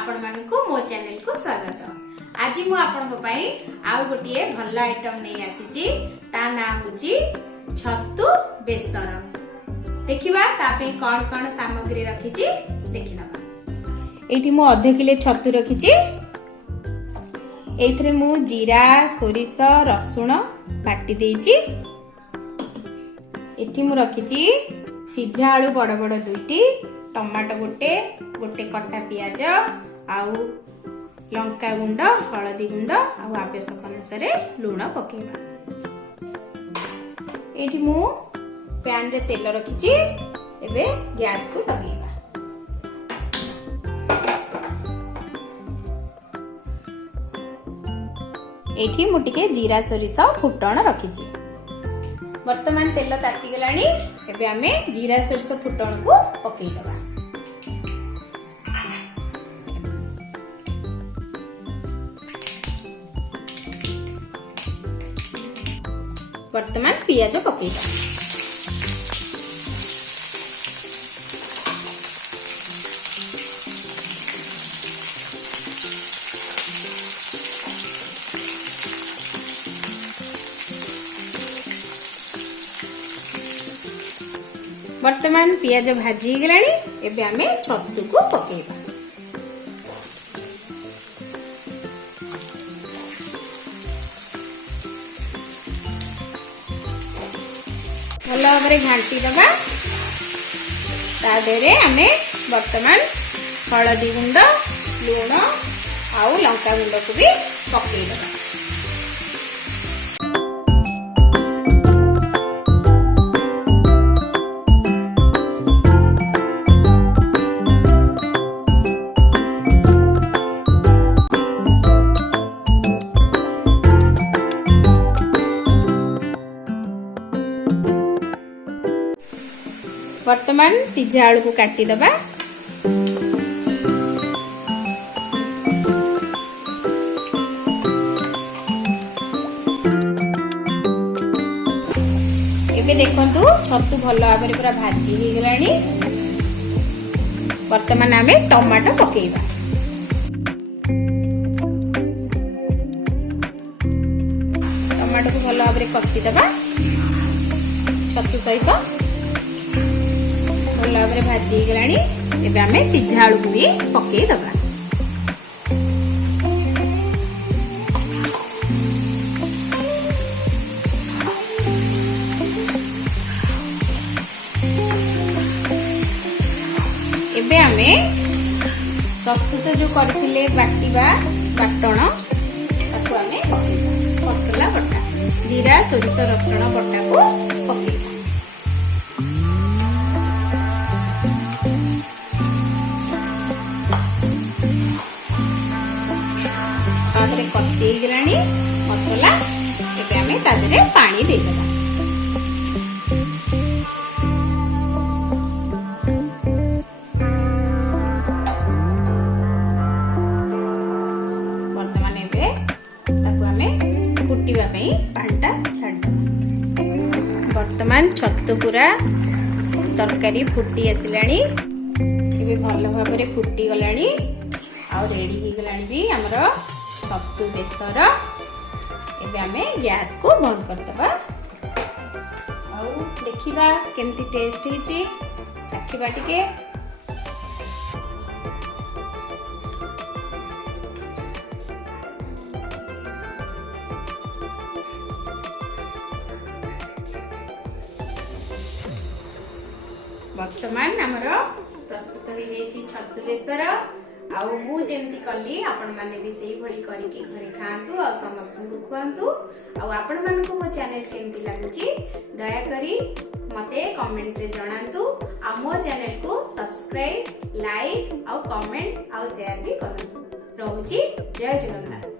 आपण मानकु मो चैनल को स्वागत। आज मु आपन पई आउ गोटिए भल आइटम नै आसीची ता ना होची छत्तू बेसर। देखिबा ता पे कोन सामग्री रखीची देखिनबा। एठी मु आधा किलो छत्तू रखीची। एथरे मु जीरा सोरिष रसुण बाटी देइची। एठी मु रखीची सिझा आलू बड़ बड़ दुईटी, टमाटो गोटे गोटे कटा पियाज आउ लंका गुंड हलदी गुंड आउ आवश्यक अनुसार लूण पकेबा। एठी मु पैन रे तेल रखीची। एबे गैस को लगेबा। एठी मु टिके जीरा सोरिष फुटण रखीची। वर्तमान तेल ताती गलानी। एबे आमे जीरा सोरिष फुटण को पकेई दबा। वर्तमान पियाज पकेई दबा। वर्तमान पियाज भाजी गलानी। एबे आमे छत्तू को पकेइबा। भल भाबरे घांटी दबा। ता देरे आमे वर्तमान हलदी गुंड लूण आउ लंका गुंड को भी पकेइ दबा। वर्तमान सिझा आलू को काटी दबा। एबे देखंतु छत्तू भल भाबरे पूरा भाजी हो गलानी। वर्तमान आमे टमाटो पकेइबा। टमाटो को भल भाबरे कसी दबा छत्तू सहित। भल भाबरे भाजी हो गलानी। एबे आमे सिझा आलू को भी पकेई दबा। एबे आमे प्रस्तुत जो करथिले बाटीबा बाटण ताको आमे पकेइबा। मसला बटा जीरा सोरिष रसुण बटा को पकेइबा। तादरे कसी गलानी मसला। एबे आमे तादरे पानी दे देबा। वर्तमान एबे ताको आमे फुटिबा पई पानीटा छाड़ देबा। वर्तमान छत्तू पूरा तरकारी फुटी आसिलानी। एबे भल भाबरे फुटी गलानी आ रेडी हो गलानी भी हमरो छत्तू बेसर। एबे आमे गैस को बंद कर दबा। आ देखिबा केमती टेस्ट हिची चाखिबा टिके। वर्तमान हमरो प्रस्तुत हो जेची छत्तू बेसर। आउ मु जेमती कली आपण माने भी सेही भली करी के घरे खांतु आ समस्त को खुआंतु। आ आपण माने को मो चैनल केमती लागुची दया करी मते कमेंट रे जणांतु। आ मो चैनल को सब्सक्राइब लाइक आ कमेंट आ शेयर भी करंतु। रहूची जय जगन्नाथ।